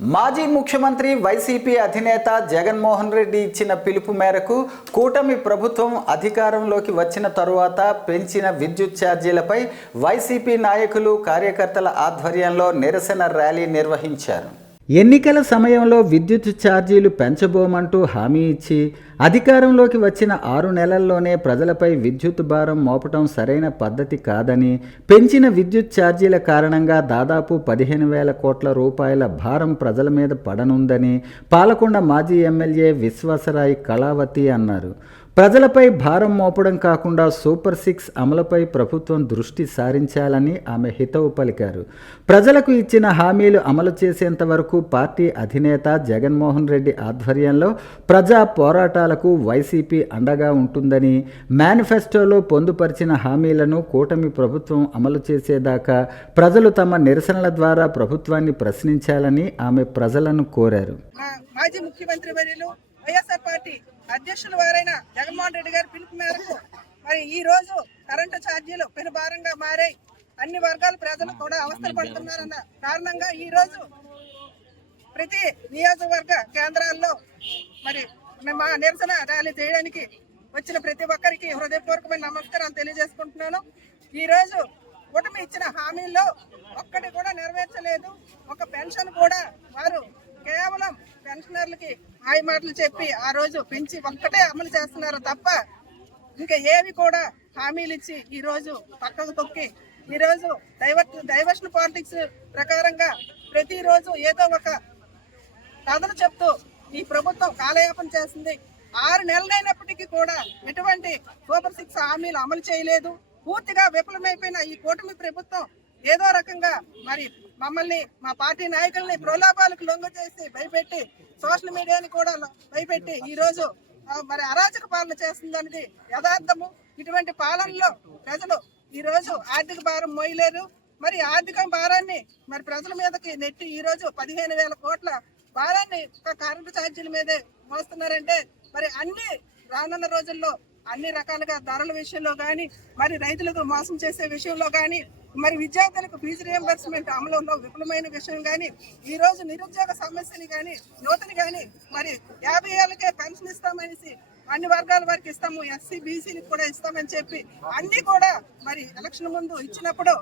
మాజీ ముఖ్యమంత్రి వైసీపీ అధినేత జగన్మోహన్ రెడ్డి ఇచ్చిన పిలుపు మేరకు కూటమి ప్రభుత్వం అధికారంలోకి వచ్చిన తరువాత పెంచిన విద్యుత్ ఛార్జీలపై వైసీపీ నాయకులు కార్యకర్తల ఆధ్వర్యంలో నిరసన ర్యాలీ నిర్వహించారు. ఎన్నికల సమయంలో విద్యుత్ ఛార్జీలు పెంచబోమంటూ హామీ ఇచ్చి అధికారంలోకి వచ్చిన 6 నెలల్లోనే ప్రజలపై విద్యుత్ భారం మోపటం సరైన పద్ధతి కాదని, పెంచిన విద్యుత్ ఛార్జీల కారణంగా దాదాపు 15,000 కోట్ల రూపాయల భారం ప్రజల మీద పడనుందని పాలకొండ మాజీ ఎమ్మెల్యే విశ్వాసరాయ్ కళావతి అన్నారు. ప్రజలపై భారం మోపడం కాకుండా సూపర్ 6 అమలుపై ప్రభుత్వం దృష్టి సారించాలని ఆమె హితవు పలికారు. ప్రజలకు ఇచ్చిన హామీలు అమలు చేసేంత వరకు పార్టీ అధినేత జగన్మోహన్ రెడ్డి ఆధ్వర్యంలో ప్రజా పోరాటాలకు వైసీపీ అండగా ఉంటుందని, మేనిఫెస్టోలో పొందుపరిచిన హామీలను కూటమి ప్రభుత్వం అమలు చేసేదాకా ప్రజలు తమ నిరసనల ద్వారా ప్రభుత్వాన్ని ప్రశ్నించాలని ఆమె ప్రజలను కోరారు. మాజీ ముఖ్యమంత్రి వర్యులు వైఎస్ఆర్ పార్టీ అధ్యక్షుల వారైన జగన్మోహన్ రెడ్డి గారి పిలుపు మేరకు మరి ఈ రోజు కరెంటు ఛార్జీలు పెనుభారంగా మారాయి. అన్ని వర్గాల ప్రజలు కూడా అవస్థలు పడుతున్నారన్న కారణంగా ఈ రోజు ప్రతి నియోజకవర్గ కేంద్రాల్లో మరి మా నిరసన ర్యాలీ చేయడానికి వచ్చిన ప్రతి ఒక్కరికి హృదయపూర్వకమైన నమస్కారాలు తెలియజేసుకుంటున్నాను. ఈ రోజు కూటమి ఇచ్చిన హామీల్లో ఒక్కటి కూడా నెరవేర్చలేదు. ఒక పెన్షన్ కూడా వారు కేవలం పెన్షనర్లకి హాయి మాటలు చెప్పి ఆ రోజు పెంచి ఒక్కటే అమలు చేస్తున్నారు తప్ప ఇంకా ఏవి కూడా హామీలు ఇచ్చి ఈ రోజు పక్కకు తొక్కి ఈ రోజు డైవర్షన్ పాలిటిక్స్ ప్రకారంగా ప్రతిరోజు ఏదో ఒక కథలు చెప్తూ ఈ ప్రభుత్వం కాలయాపన చేస్తుంది. 6 నెలలైనప్పటికీ కూడా ఎటువంటి సూపర్ 6 హామీలు అమలు చేయలేదు. పూర్తిగా విఫలమైపోయిన ఈ కూటమి ప్రభుత్వం ఏదో రకంగా మరి మమ్మల్ని మా పార్టీ నాయకుల్ని ప్రలోభాలకు లొంగ చేసి భయపెట్టి సోషల్ మీడియాని కూడా భయపెట్టి ఈ రోజు మరి అరాచక పాలన చేస్తుందనేది యథార్థము. ఇటువంటి పాలనలో ప్రజలు ఈ రోజు ఆర్థిక భారం మోయలేరు. మరి ఆర్థిక భారాన్ని మరి ప్రజల మీదకి నెట్టి ఈ రోజు 15,000 కోట్ల భారాన్ని కరెంటు ఛార్జీల మీదే మోస్తున్నారంటే మరి అన్ని రానున్న రోజుల్లో అన్ని రకాలుగా ధరల విషయంలో కానీ, మరి రైతులకు మోసం చేసే విషయంలో కానీ, మరి విద్యార్థులకు ఫీజు రియంబర్స్మెంట్ అమలులో విఫలమైన విషయం కానీ, ఈ రోజు నిరుద్యోగ సమస్యని కానీ, యువతని కానీ మరి 50 ఏళ్ళకే పెన్షన్ ఇస్తామనేసి అన్ని వర్గాల వారికి ఇస్తాము, ఎస్సీ బీసీని కూడా ఇస్తామని చెప్పి అన్ని కూడా మరి ఎలక్షన్ ముందు ఇచ్చినప్పుడు